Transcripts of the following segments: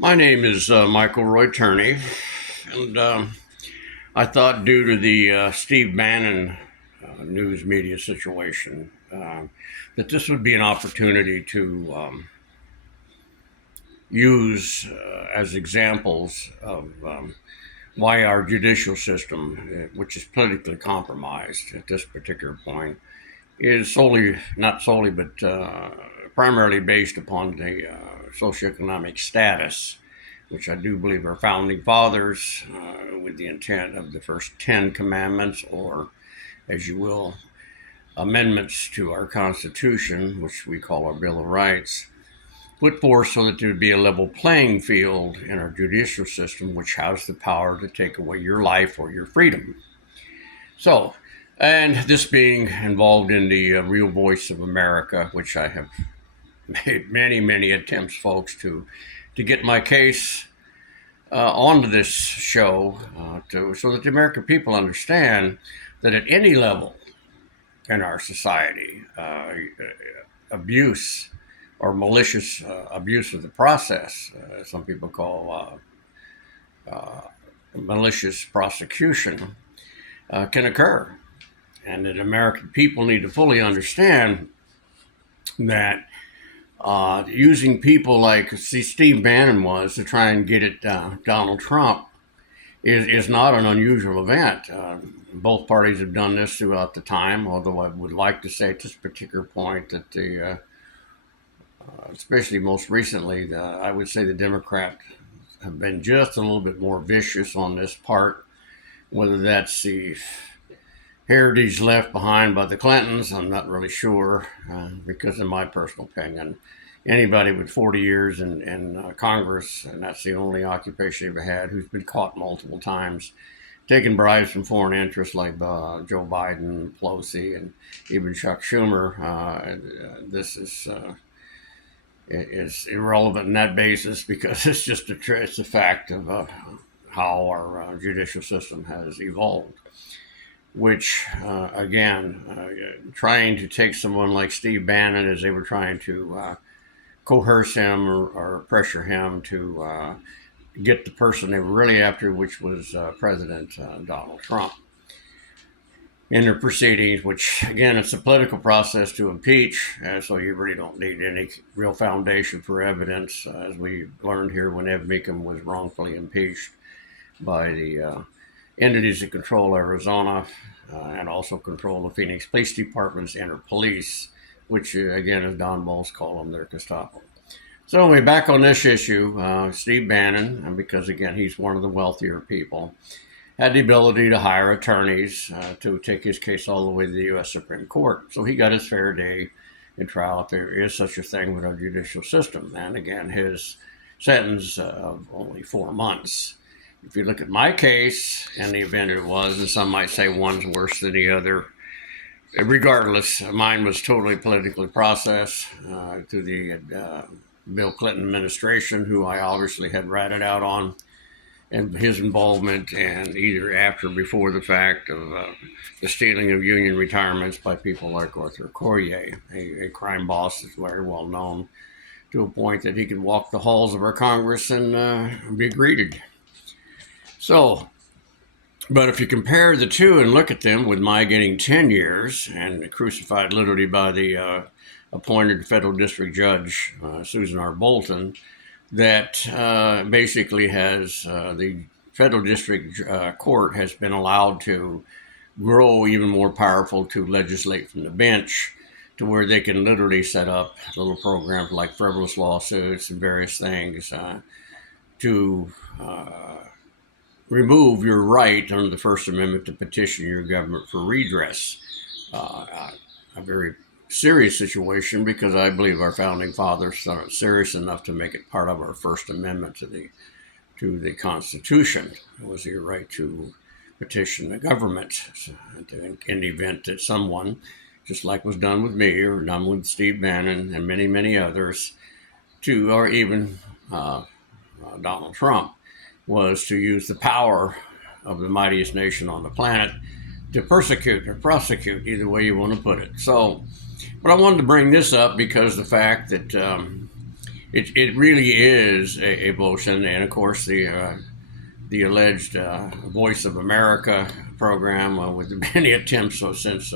My name is Michael Roy Turney, and I thought due to the Steve Bannon news media situation that this would be an opportunity to use as examples of why our judicial system, which is politically compromised at this particular point, is not solely, but primarily based upon the socioeconomic status, which I do believe our founding fathers, with the intent of the first 10 commandments, or as you will, amendments to our Constitution, which we call our Bill of Rights, put forth so that there would be a level playing field in our judicial system, which has the power to take away your life or your freedom. So, and this being involved in the Real Voice of America, which I have made many attempts, folks, to get my case onto this show, so that the American people understand that at any level in our society, abuse or malicious abuse of the process, some people call malicious prosecution, can occur. And that American people need to fully understand that using people like Steve Bannon was to try and get at Donald Trump is not an unusual event. Both parties have done this throughout the time, although I would like to say at this particular point that especially most recently, I would say the Democrats have been just a little bit more vicious on this part, whether that's the heritage left behind by the Clintons, I'm not really sure, because in my personal opinion, anybody with 40 years in Congress, and that's the only occupation he ever had, who's been caught multiple times, taking bribes from foreign interests like Joe Biden, Pelosi, and even Chuck Schumer, this is irrelevant in that basis, because it's a fact of how our judicial system has evolved. Which, again, trying to take someone like Steve Bannon as they were trying to coerce him or pressure him to get the person they were really after, which was President Donald Trump, in their proceedings, which, again, it's a political process to impeach, so you really don't need any real foundation for evidence, as we learned here when Ed Meekum was wrongfully impeached by the entities that control Arizona and also control the Phoenix Police Department's inner police, which, again, as Don Bowles call them, they're Gestapo. So anyway, back on this issue, Steve Bannon, and because, again, he's one of the wealthier people, had the ability to hire attorneys to take his case all the way to the U.S. Supreme Court. So he got his fair day in trial, if there is such a thing with our judicial system. And again, his sentence of only 4 months. If you look at my case and the event it was, and some might say one's worse than the other, regardless, mine was totally politically processed through the Bill Clinton administration, who I obviously had ratted out on, and his involvement, and either after or before the fact, of the stealing of union retirements by people like Arthur Corrier, a crime boss that's very well known, to a point that he could walk the halls of our Congress and be greeted. So, but if you compare the two and look at them, with my getting 10 years and crucified literally by the appointed federal district judge, Susan R. Bolton, that basically has the federal district court has been allowed to grow even more powerful to legislate from the bench, to where they can literally set up little programs like frivolous lawsuits and various things to remove your right under the First Amendment to petition your government for redress. A very serious situation, because I believe our founding fathers thought it serious enough to make it part of our First Amendment to the Constitution. It was your right to petition the government in the event that someone, just like was done with me or done with Steve Bannon and many others, or even Donald Trump, was to use the power of the mightiest nation on the planet to persecute or prosecute, either way you want to put it. So, but I wanted to bring this up because the fact that it really is a bullshit. And of course, the alleged Voice of America program, with many attempts since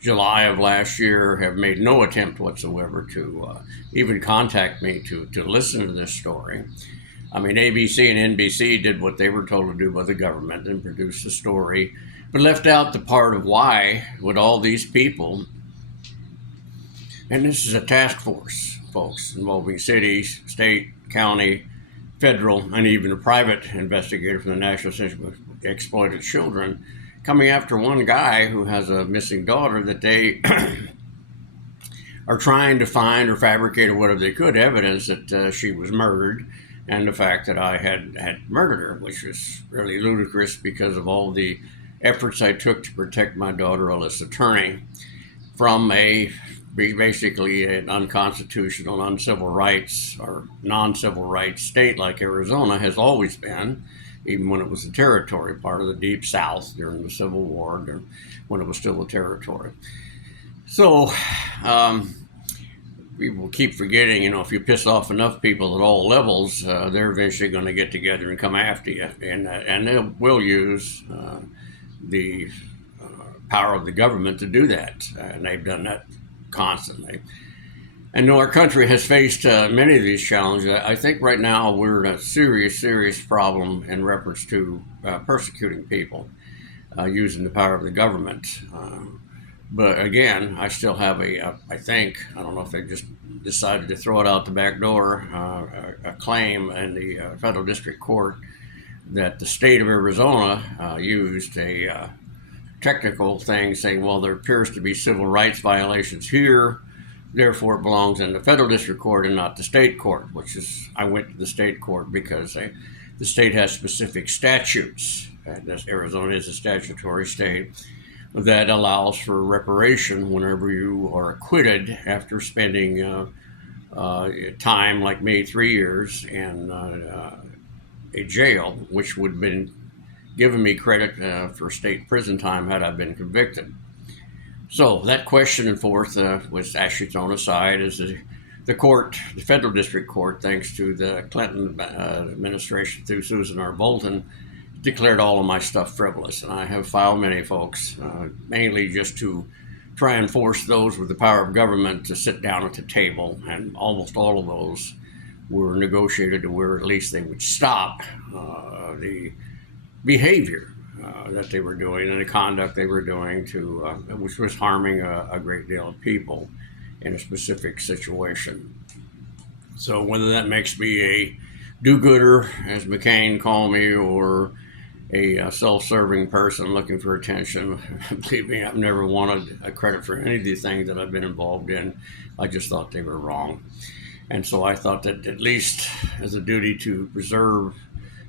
July of last year, have made no attempt whatsoever to even contact me to listen to this story. I mean, ABC and NBC did what they were told to do by the government and produced the story, but left out the part of why would all these people, and this is a task force, folks, involving cities, state, county, federal, and even a private investigator from the National Center for Exploited Children, coming after one guy who has a missing daughter that they are trying to find or fabricate or whatever they could evidence that she was murdered, and the fact that I had murdered her, which was really ludicrous because of all the efforts I took to protect my daughter Alyssa Turney from basically an unconstitutional, uncivil rights or non-civil rights state like Arizona has always been, even when it was a territory, part of the Deep South during the Civil War, when it was still a territory. So people keep forgetting, if you piss off enough people at all levels, they're eventually going to get together and come after you, and they will use the power of the government to do that, and they've done that constantly. And though our country has faced many of these challenges, I think right now we're in a serious problem in reference to persecuting people using the power of the government. But again, I still have I don't know if they just decided to throw it out the back door, a claim in the federal district court that the state of Arizona used a technical thing saying, well, there appears to be civil rights violations here, therefore it belongs in the federal district court and not the state court, I went to the state court because the state has specific statutes. Arizona is a statutory state that allows for reparation whenever you are acquitted after spending time, like me, 3 years in a jail, which would have been given me credit for state prison time had I been convicted. So that question and forth was actually thrown aside as the court, the federal district court, thanks to the Clinton administration through Susan R. Bolton, declared all of my stuff frivolous. And I have filed many, folks, mainly just to try and force those with the power of government to sit down at the table. And almost all of those were negotiated to where at least they would stop the behavior that they were doing and the conduct they were doing which was harming a great deal of people in a specific situation. So whether that makes me a do-gooder, as McCain called me, or a self-serving person looking for attention, believe me, I've never wanted a credit for any of these things that I've been involved in. I just thought they were wrong. And so I thought that at least as a duty to preserve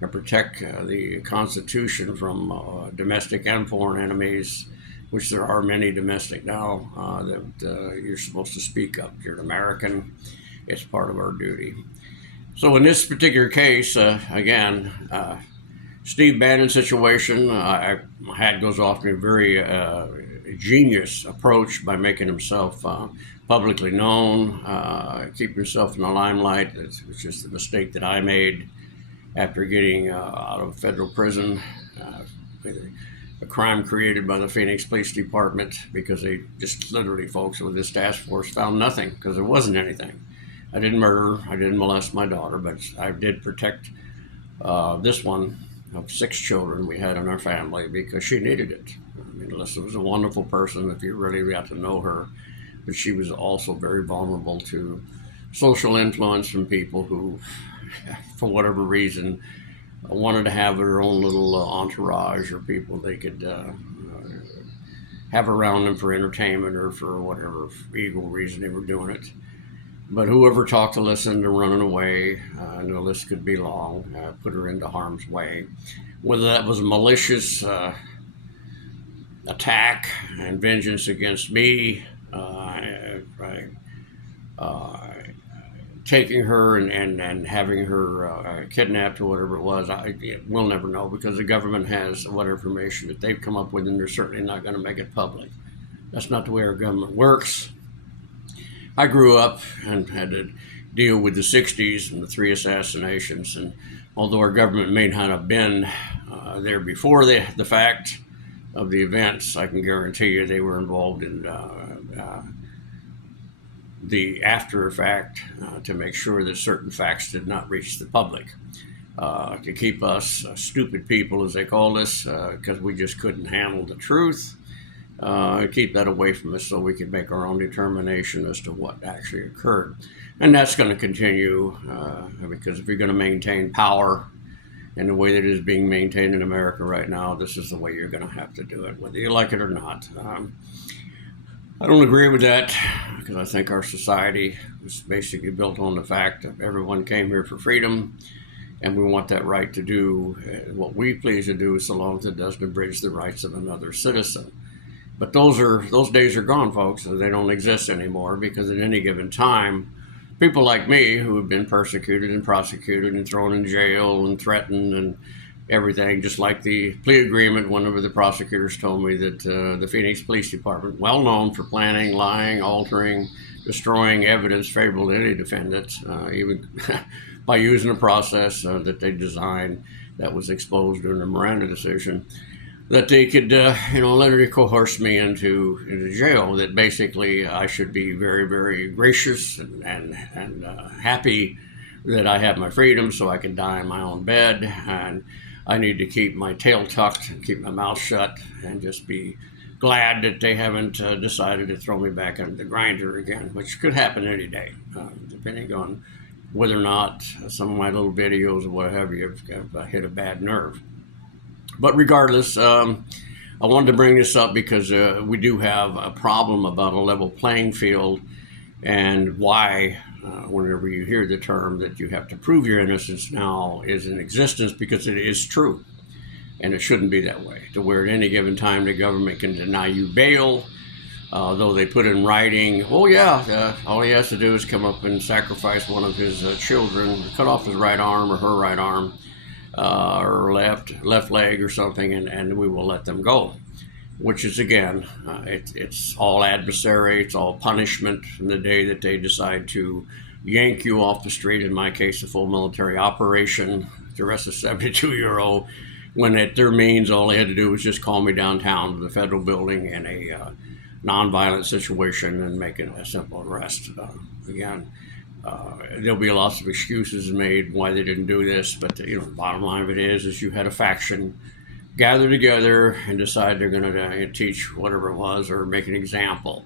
and protect the Constitution from domestic and foreign enemies, which there are many domestic now, that you're supposed to speak up. If you're an American, it's part of our duty. So in this particular case, again, Steve Bannon's situation, my hat goes off to a very genius approach by making himself publicly known, keeping himself in the limelight, which is the mistake that I made after getting out of federal prison, a crime created by the Phoenix Police Department, because they just literally, folks, with this task force found nothing because there wasn't anything. I didn't murder her, I didn't molest my daughter, but I did protect this one of 6 children we had in our family because she needed it. I mean, Alyssa was a wonderful person if you really got to know her, but she was also very vulnerable to social influence from people who, for whatever reason, wanted to have their own little entourage or people they could have around them for entertainment or for whatever ego reason they were doing it. But whoever talked to Alyssa into running away, and the list could be long, put her into harm's way. Whether that was a malicious attack and vengeance against me, taking her and having her kidnapped or whatever it was, we'll never know, because the government has what information that they've come up with, and they're certainly not going to make it public. That's not the way our government works. I grew up and had to deal with the 60s and the three assassinations. And although our government may not have been there before the fact of the events, I can guarantee you they were involved in the after fact to make sure that certain facts did not reach the public. To keep us stupid people, as they called us, because we just couldn't handle the truth. Keep that away from us so we can make our own determination as to what actually occurred. And that's going to continue because if you're going to maintain power in the way that it is being maintained in America right now, this is the way you're going to have to do it, whether you like it or not. I don't agree with that because I think our society was basically built on the fact that everyone came here for freedom, and we want that right to do what we please to do, so long as it doesn't abridge the rights of another citizen. But those days are gone, folks. They don't exist anymore because at any given time, people like me who have been persecuted and prosecuted and thrown in jail and threatened and everything, just like the plea agreement whenever the prosecutors told me that the Phoenix Police Department, well known for planning, lying, altering, destroying evidence favorable to any defendant, even by using a process that they designed that was exposed during the Miranda decision, that they could, literally coerce me into jail. That basically I should be very, very gracious and happy that I have my freedom, so I can die in my own bed, and I need to keep my tail tucked and keep my mouth shut, and just be glad that they haven't decided to throw me back under the grinder again, which could happen any day, depending on whether or not some of my little videos or what have you have hit a bad nerve. But regardless, I wanted to bring this up because we do have a problem about a level playing field, and why, whenever you hear the term that you have to prove your innocence now is in existence, because it is true. And it shouldn't be that way, to where at any given time the government can deny you bail, though they put in writing, oh yeah, all he has to do is come up and sacrifice one of his children, cut off his right arm or her right arm, or left leg or something, and we will let them go. Which is, again, it's all adversary, it's all punishment from the day that they decide to yank you off the street, in my case, a full military operation, to arrest a 72-year-old, when at their means, all they had to do was just call me downtown to the federal building in a nonviolent situation and make it a simple arrest. Again, there'll be lots of excuses made why they didn't do this, but the bottom line of it is you had a faction gather together and decide they're going to teach whatever it was or make an example.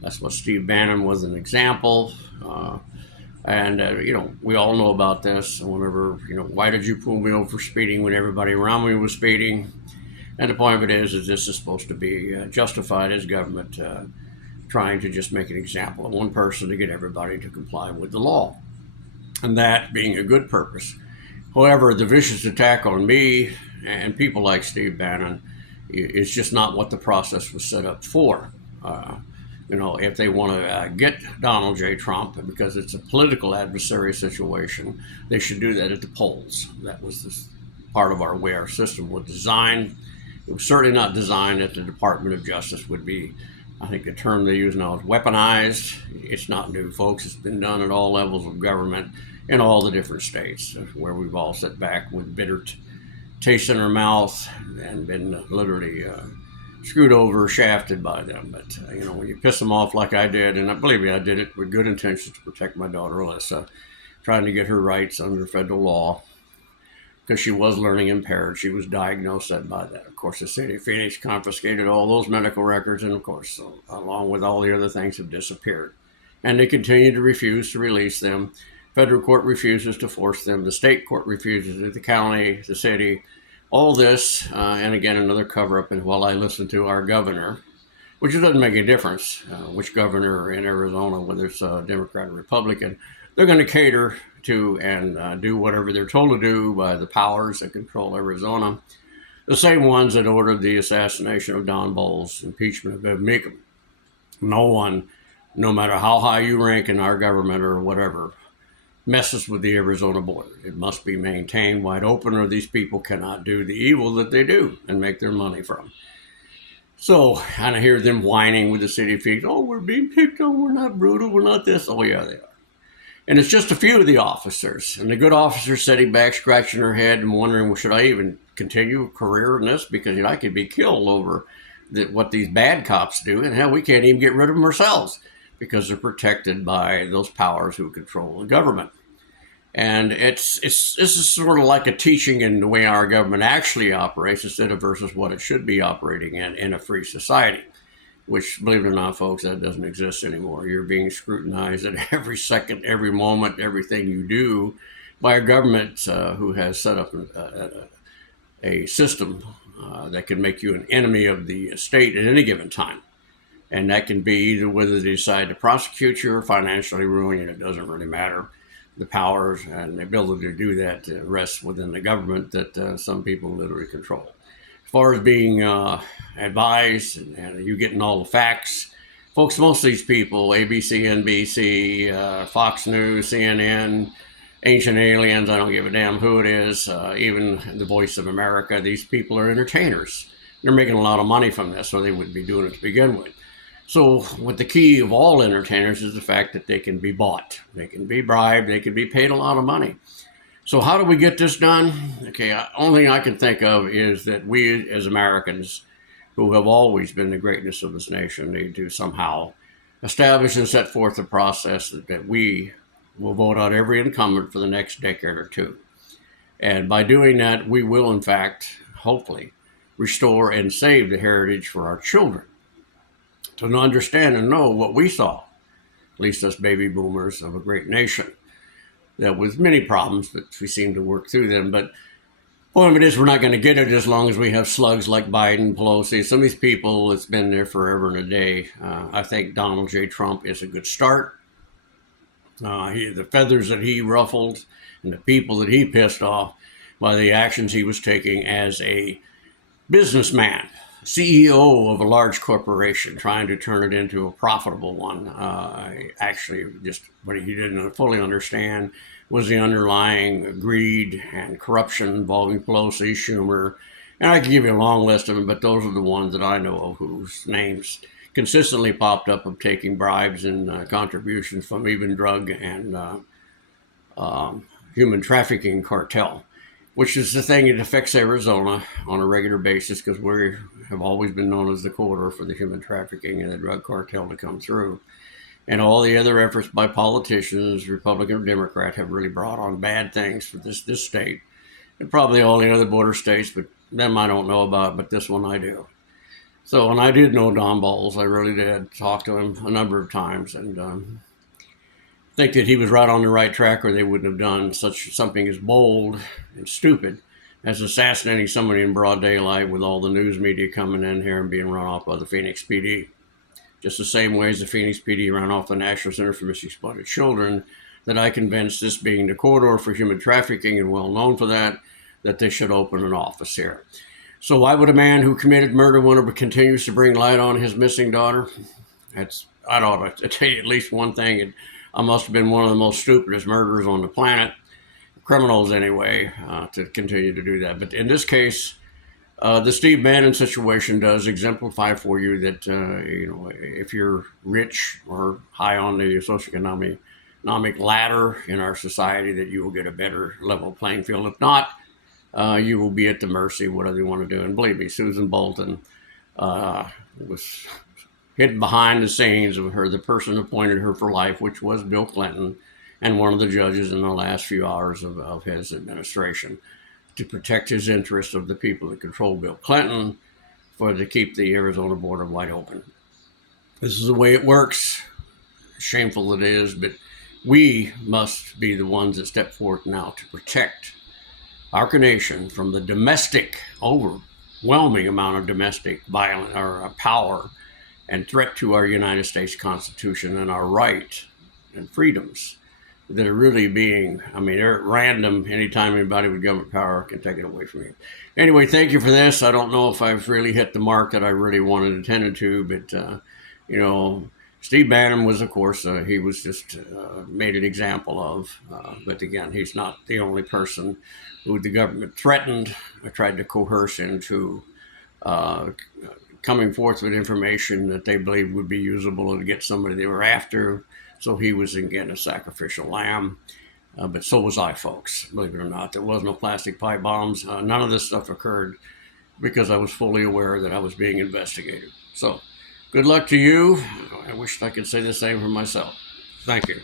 That's what Steve Bannon was, an example. We all know about this. Whenever, why did you pull me over for speeding when everybody around me was speeding? And the point of it is this is supposed to be justified as government trying to just make an example of one person to get everybody to comply with the law. And that being a good purpose. However, the vicious attack on me and people like Steve Bannon is just not what the process was set up for. If they want to get Donald J. Trump, because it's a political adversary situation, they should do that at the polls. That was this part of way our system was designed. It was certainly not designed that the Department of Justice would be, I think the term they use now is weaponized. It's not new, folks. It's been done at all levels of government in all the different states, where we've all sat back with bitter taste in our mouth and been literally screwed over, shafted by them. But when you piss them off like I did, and believe me, I did it with good intentions to protect my daughter Alyssa, trying to get her rights under federal law, because she was learning impaired. She was diagnosed by that. Of course, the city of Phoenix confiscated all those medical records, and of course, along with all the other things, have disappeared. And they continue to refuse to release them. Federal court refuses to force them. The state court refuses it. The county, the city, all this, and again, another cover-up. And while I listen to our governor, which it doesn't make a difference which governor in Arizona, whether it's a Democrat or Republican, they're going to cater to and do whatever they're told to do by the powers that control Arizona, the same ones that ordered the assassination of Don Bolles, impeachment of Bev Meekum. No one, no matter how high you rank in our government or whatever, messes with the Arizona border. It must be maintained wide open, or these people cannot do the evil that they do and make their money from. So, and I hear them whining with the city of Phoenix, oh, we're being picked on, we're not brutal, we're not this. Oh, yeah, they are. And it's just a few of the officers. And the good officers sitting back, scratching their head and wondering, well, should I even continue a career in this? Because I could be killed over what these bad cops do. And hell, we can't even get rid of them ourselves because they're protected by those powers who control the government. And this is sort of like a teaching in the way our government actually operates instead of versus what it should be operating in a free society, which, believe it or not, folks, that doesn't exist anymore. You're being scrutinized at every second, every moment, everything you do by a government who has set up a system that can make you an enemy of the state at any given time. And that can be either whether they decide to prosecute you or financially ruin you. It doesn't really matter. The powers and the ability to do that rests within the government that some people literally control. As far as being advised and you getting all the facts, folks, most of these people, ABC, NBC, Fox News, CNN, Ancient Aliens, I don't give a damn who it is, even the Voice of America, these people are entertainers. They're making a lot of money from this, or they wouldn't be doing it to begin with. So what the key of all entertainers is the fact that they can be bought. They can be bribed. They can be paid a lot of money. So how do we get this done? Okay, only thing I can think of is that we as Americans, who have always been the greatness of this nation, need to somehow establish and set forth a process that we will vote out every incumbent for the next decade or two. And by doing that, we will, in fact, hopefully, restore and save the heritage for our children to understand and know what we saw, at least us baby boomers of a great nation, that with many problems, but we seem to work through them. But point of it is, we're not going to get it as long as we have slugs like Biden, Pelosi, some of these people. It's been there forever and a day. I think Donald J. Trump is a good start. The feathers that he ruffled and the people that he pissed off by the actions he was taking as a businessman, CEO of a large corporation, trying to turn it into a profitable one. Actually, just what he didn't fully understand was the underlying greed and corruption involving Pelosi, Schumer, and I can give you a long list of them, but those are the ones that I know of whose names consistently popped up of taking bribes and contributions from even drug and human trafficking cartel, which is the thing that affects Arizona on a regular basis because we have always been known as the corridor for the human trafficking and the drug cartel to come through. And all the other efforts by politicians, Republican or Democrat, have really brought on bad things for this state. And probably all the other border states, but them I don't know about, but this one I do. So, and I did know Don Bowles. I really did talk to him a number of times and think that he was right on the right track or they wouldn't have done something as bold and stupid as assassinating somebody in broad daylight with all the news media coming in here and being run off by the Phoenix PD. Just the same way as the Phoenix PD ran off the National Center for Missing Exploited Children, that I convinced, this being the corridor for human trafficking and well known for that they should open an office here. So why would a man who committed murder want to continues to bring light on his missing daughter? I ought to tell you at least one thing. I must have been one of the most stupidest murderers on the planet, criminals anyway, to continue to do that. But in this case, the Steve Bannon situation does exemplify for you that if you're rich or high on the socioeconomic ladder in our society, that you will get a better level playing field. If not, you will be at the mercy of whatever you want to do. And believe me, Susan Bolton was hidden behind the scenes of her, the person who appointed her for life, which was Bill Clinton, and one of the judges in the last few hours of his administration, to protect his interests of the people that control Bill Clinton, to keep the Arizona border wide open. This is the way it works. Shameful it is, but we must be the ones that step forth now to protect our nation from the overwhelming amount of domestic violence or power and threat to our United States Constitution and our right and freedoms that are really being, they're at random. Anytime anybody with government power can take it away from you. Anyway, thank you for this. I don't know if I've really hit the mark that I really wanted intended to, but, Steve Bannon was, of course, he was just made an example of. But again, he's not the only person who the government threatened or tried to coerce into coming forth with information that they believed would be usable to get somebody they were after. So he was again a sacrificial lamb. But so was I, folks. Believe it or not, there was no plastic pipe bombs. None of this stuff occurred because I was fully aware that I was being investigated. So, good luck to you. I wish I could say the same for myself. Thank you.